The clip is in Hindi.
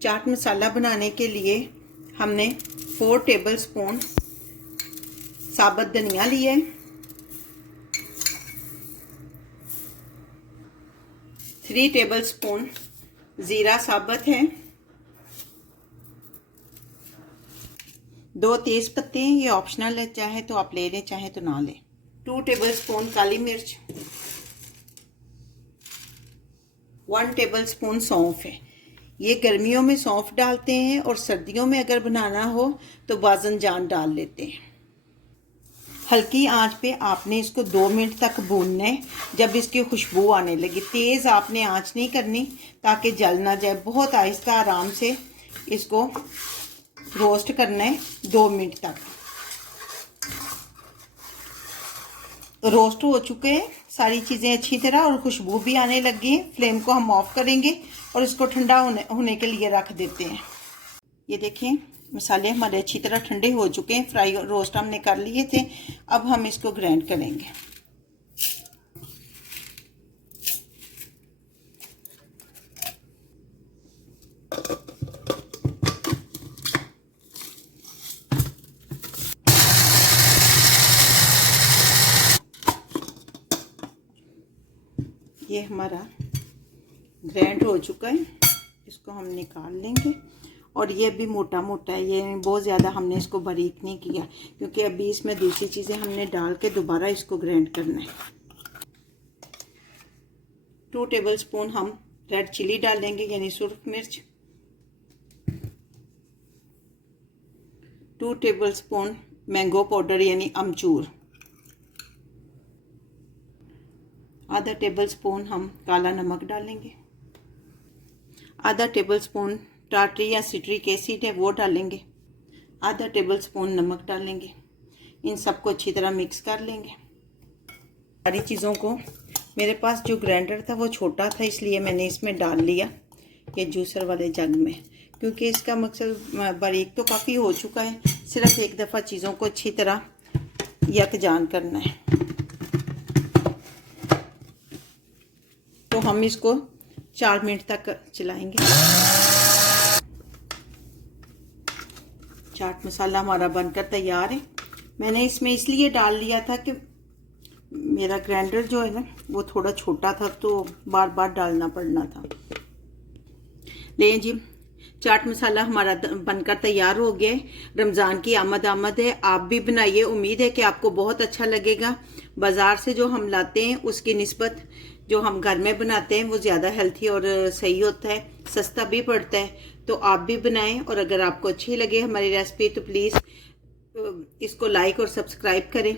चाट मसाला बनाने के लिए हमने 4 टेबलस्पून साबुत धनिया लिया है, 3 टेबलस्पून ज़ीरा साबुत है, 2 तेज पत्ते, ये ऑप्शनल है, चाहे तो आप ले लें चाहे तो ना लें। 2 टेबलस्पून काली मिर्च, 1 टेबलस्पून सौंफ है। ये गर्मियों में सौंफ डालते हैं और सर्दियों में अगर बनाना हो तो बाज़नजान डाल लेते हैं। हल्की आंच पे आपने इसको 2 मिनट तक भूनना है, जब इसकी खुशबू आने लगी। तेज़ आपने आंच नहीं करनी ताकि जल ना जाए, बहुत आहिस्ता आराम से इसको रोस्ट करना है 2 मिनट तक। रोस्ट हो चुके हैं सारी चीज़ें अच्छी तरह और खुशबू भी आने लगी है। फ्लेम को हम ऑफ करेंगे और इसको ठंडा होने के लिए रख देते हैं। ये देखें मसाले हमारे अच्छी तरह ठंडे हो चुके हैं, फ्राई रोस्ट हमने कर लिए थे। अब हम इसको ग्राइंड करेंगे। ये हमारा ग्राइंड हो चुका है, इसको हम निकाल लेंगे। और ये भी मोटा मोटा है, ये बहुत ज़्यादा हमने इसको बारीक नहीं किया क्योंकि अभी इसमें दूसरी चीज़ें हमने डाल के दोबारा इसको ग्राइंड करना है। 2 टेबलस्पून हम रेड चिली डालेंगे यानी सुर्ख मिर्च, 2 टेबलस्पून मैंगो पाउडर यानी अमचूर, आधा टेबलस्पून हम काला नमक डालेंगे, आधा टेबलस्पून टाटरी या सिट्रिक एसिड है वो डालेंगे, आधा टेबलस्पून नमक डालेंगे। इन सबको अच्छी तरह मिक्स कर लेंगे सारी चीज़ों को। मेरे पास जो ग्राइंडर था वो छोटा था, इसलिए मैंने इसमें डाल लिया ये जूसर वाले जग में, क्योंकि इसका मकसद बारीक तो काफ़ी हो चुका है, सिर्फ एक दफ़ा चीज़ों को अच्छी तरह यकजान करना है। तो हम इसको 4 मिनट तक चलाएंगे। चाट मसाला हमारा बनकर तैयार है। मैंने इसमें इसलिए डाल लिया था कि मेरा ग्राइंडर जो है ना वो थोड़ा छोटा था, तो बार बार डालना पड़ना था। ले जी, चाट मसाला हमारा बनकर तैयार हो गया है। रमज़ान की आमद है, आप भी बनाइए। उम्मीद है कि आपको बहुत अच्छा लगेगा। बाज़ार से जो हम लाते हैं उसकी निस्बत जो हम घर में बनाते हैं वो ज़्यादा हेल्थी और सही होता है, सस्ता भी पड़ता है। तो आप भी बनाएं और अगर आपको अच्छी लगे हमारी रेसिपी तो प्लीज़ इसको लाइक और सब्सक्राइब करें।